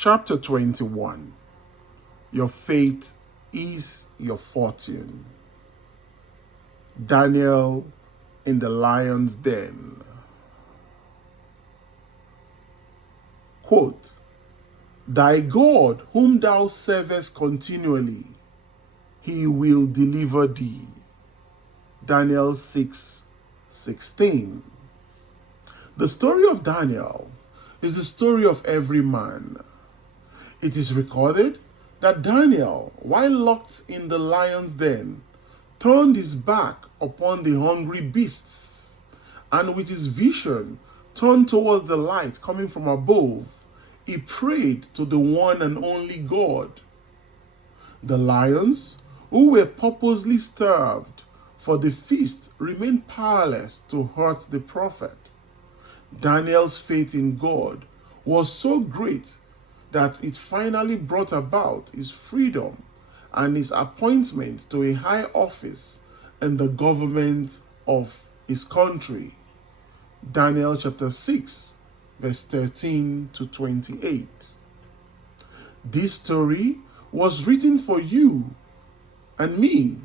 Chapter 21. Your faith is your fortune. Daniel in the lion's den. Quote, Thy God, whom thou servest continually, he will deliver thee. Daniel 6:16. The story of Daniel is the story of every man. It is recorded that Daniel, while locked in the lion's den, turned his back upon the hungry beasts, and with his vision turned towards the light coming from above, he prayed to the one and only God. The lions, who were purposely starved for the feast, remained powerless to hurt the prophet. Daniel's faith in God was so great that it finally brought about his freedom and his appointment to a high office in the government of his country. Daniel chapter 6, verse 13 to 28. This story was written for you and me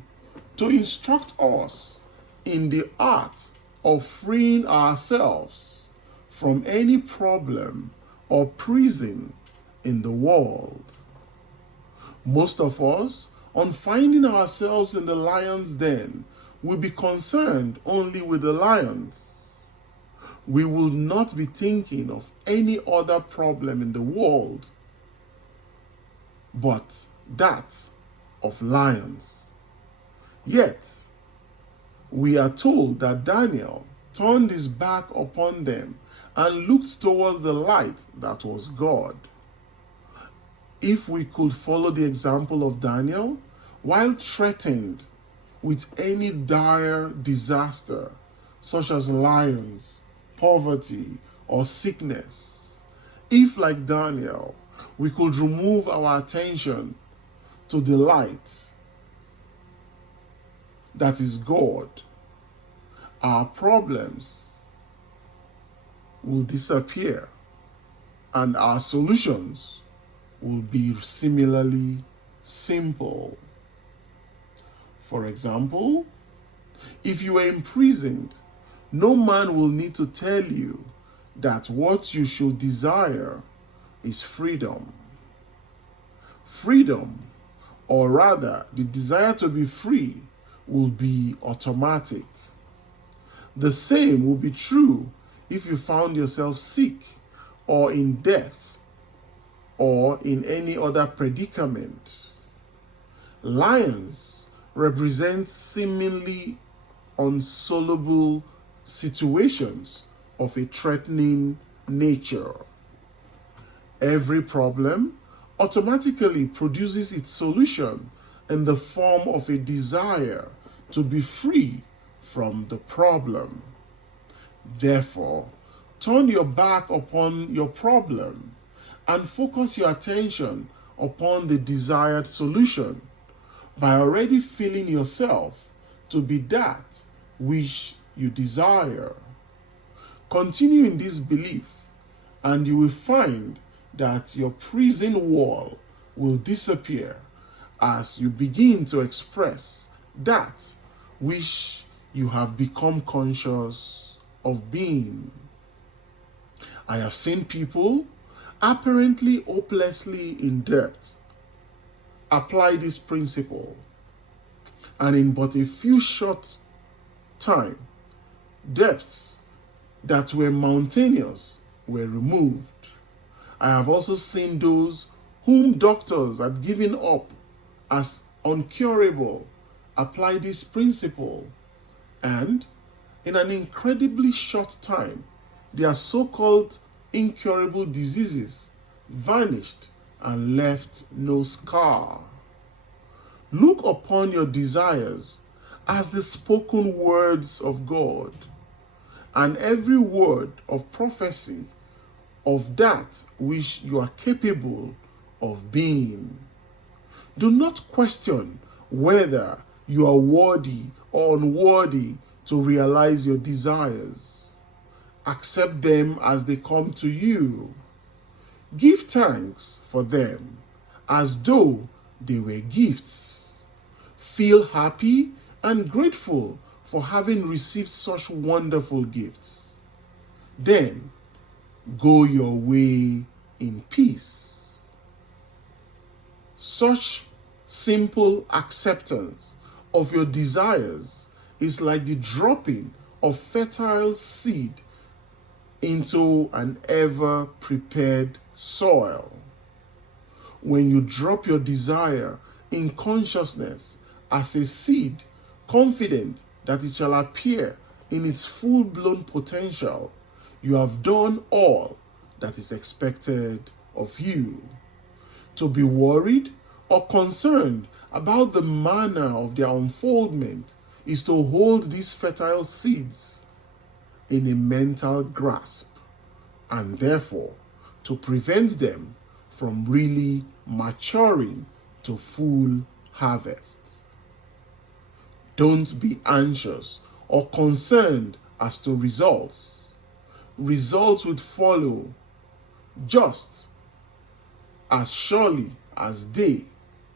to instruct us in the art of freeing ourselves from any problem or prison in the world. Most of us, on finding ourselves in the lion's den, will be concerned only with the lions. We will not be thinking of any other problem in the world but that of lions. Yet, we are told that Daniel turned his back upon them and looked towards the light that was God. If we could follow the example of Daniel, while threatened with any dire disaster, such as lions, poverty, or sickness, if, like Daniel, we could remove our attention to the light that is God, our problems will disappear and our solutions will be similarly simple. For example, if you are imprisoned, no man will need to tell you that what you should desire is freedom. Freedom, or rather the desire to be free, will be automatic. The same will be true if you found yourself sick or in death or in any other predicament. Lions represent seemingly unsoluble situations of a threatening nature. Every problem automatically produces its solution in the form of a desire to be free from the problem. Therefore, turn your back upon your problem and focus your attention upon the desired solution by already feeling yourself to be that which you desire. Continue in this belief, and you will find that your prison wall will disappear as you begin to express that which you have become conscious of being. I have seen people apparently hopelessly in debt apply this principle, and in but a few short time, debts that were mountainous were removed. I have also seen those whom doctors had given up as uncurable apply this principle, and in an incredibly short time, their so-called incurable diseases vanished and left no scar. Look upon your desires as the spoken words of God, and every word of prophecy of that which you are capable of being. Do not question whether you are worthy or unworthy to realize your desires. Accept them as they come to you. Give thanks for them as though they were gifts. Feel happy and grateful for having received such wonderful gifts. Then go your way in peace. Such simple acceptance of your desires is like the dropping of fertile seed into an ever-prepared soil. When you drop your desire in consciousness as a seed, confident that it shall appear in its full-blown potential, you have done all that is expected of you. To be worried or concerned about the manner of their unfoldment is to hold these fertile seeds in a mental grasp, and therefore to prevent them from really maturing to full harvest. Don't be anxious or concerned as to results. Results would follow just as surely as day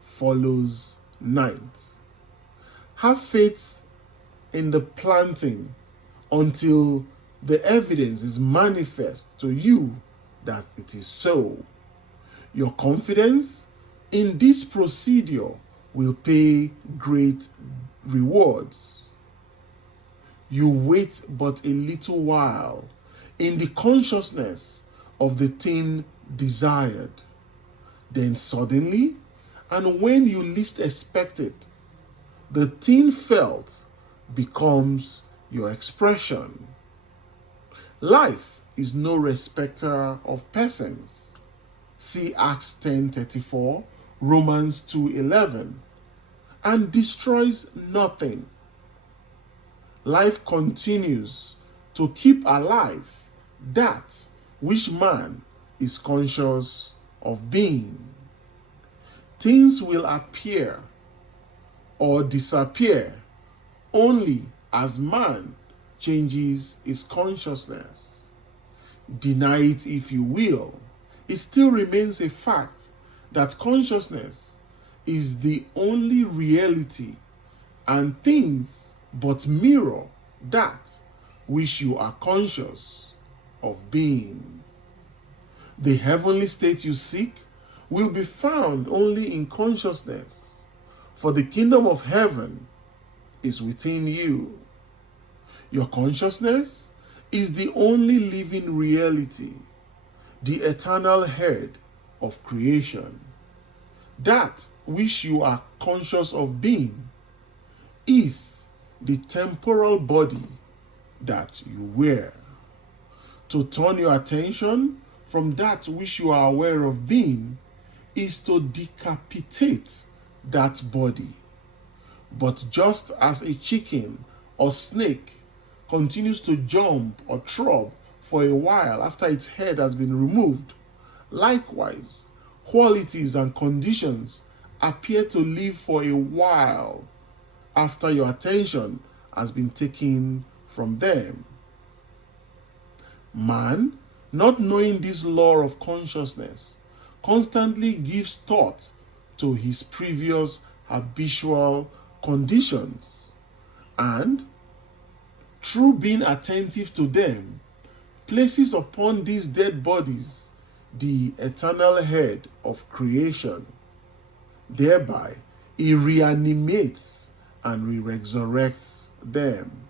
follows night. Have faith in the planting until the evidence is manifest to you that it is so. Your confidence in this procedure will pay great rewards. You wait but a little while in the consciousness of the thing desired. Then suddenly, and when you least expect it, the thing felt becomes your expression. Life is no respecter of persons. See Acts 10:34, Romans 2:11, and destroys nothing. Life continues to keep alive that which man is conscious of being. Things will appear or disappear only as man changes his consciousness. Deny it if you will, it still remains a fact that consciousness is the only reality, and things but mirror that which you are conscious of being. The heavenly state you seek will be found only in consciousness, for the kingdom of heaven is within you. Your consciousness is the only living reality, the eternal head of creation. That which you are conscious of being is the temporal body that you wear. To turn your attention from that which you are aware of being is to decapitate that body. But just as a chicken or snake continues to jump or throb for a while after its head has been removed, likewise, qualities and conditions appear to live for a while after your attention has been taken from them. Man, not knowing this law of consciousness, constantly gives thought to his previous habitual conditions, and through being attentive to them, places upon these dead bodies the eternal head of creation. Thereby, he reanimates and resurrects them.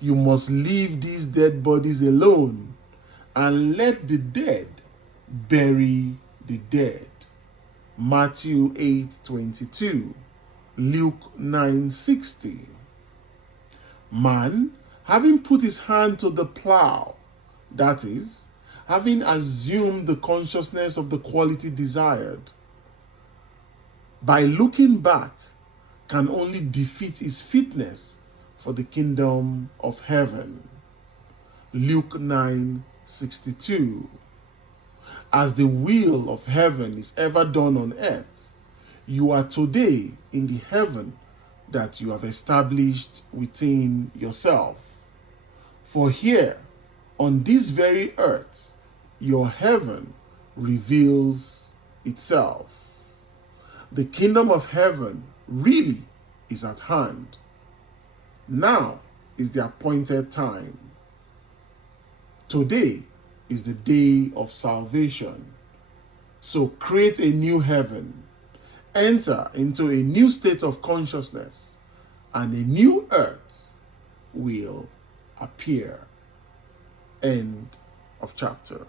You must leave these dead bodies alone and let the dead bury the dead. Matthew 8:22, Luke 9:60. Man, having put his hand to the plow, that is, having assumed the consciousness of the quality desired, by looking back, can only defeat his fitness for the kingdom of heaven. Luke 9:62. As the will of heaven is ever done on earth, you are today in the heaven that you have established within yourself. For here, on this very earth, your heaven reveals itself. The kingdom of heaven really is at hand. Now is the appointed time. Today is the day of salvation. So create a new heaven, enter into a new state of consciousness, and a new earth will appear. End of chapter.